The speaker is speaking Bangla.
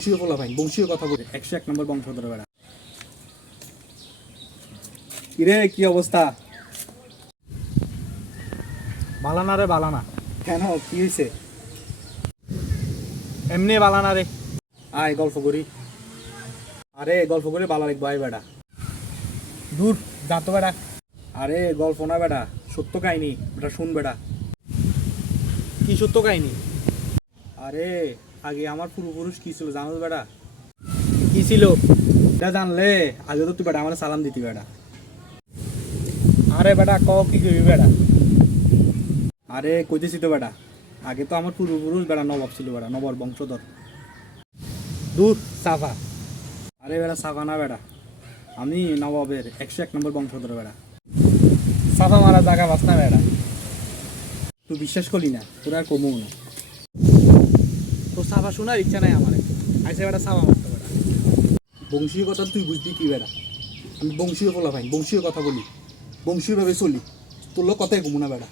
বংশীয় ফলা ভাই বংশীয় কথা বলে। একশো এক নম্বর বংশধর বেড়া। কিরে কি অবস্থা? বালানা রে বালানা। কেন কি হয়েছে এমনি বালানা রে। আয় গল্প করি। আরে গল্প করে ভালো লাগবে আয় বেড়া। দূর যা বেড়া। আরে গল্প না বেড়া সত্য কাহিনী বেটা শুন বেড়া। কি সত্য কাহিনী? আরে আগে আমার পূর্বপুরুষ কি ছিল জানো বেড়া কি ছিল? এটা জানলে, আগে তো তুই বেড়া আমার সালাম দিতি বেড়া আরে বেটা, ক, কি করবি বেড়া আরে কইতেছি তো বেড়া আগে তো আমার পূর্বপুরুষ বেড়া নবাব ছিল বেড়া নবর বংশধর। দূর, সাফা। আরে বেড়া সাফানা বেড়া আমি নবাবের একশো এক নম্বর বংশধর বেড়া সাফা মারা জায়গা বাস না বেড়া তুই বিশ্বাস করলি না, তোর কমও না। সাফা শোনার ইচ্ছা নাই আমার। আইসে বেটা সাফা মারতে বেড়া বংশীয় কথা তুই বুঝবি কি বেটা? আমি বংশীয় বলা ভাই, বংশীয় কথা বলি। বংশীয়ভাবে চলি। তোর লোক কথাই ঘুমো না বেড়া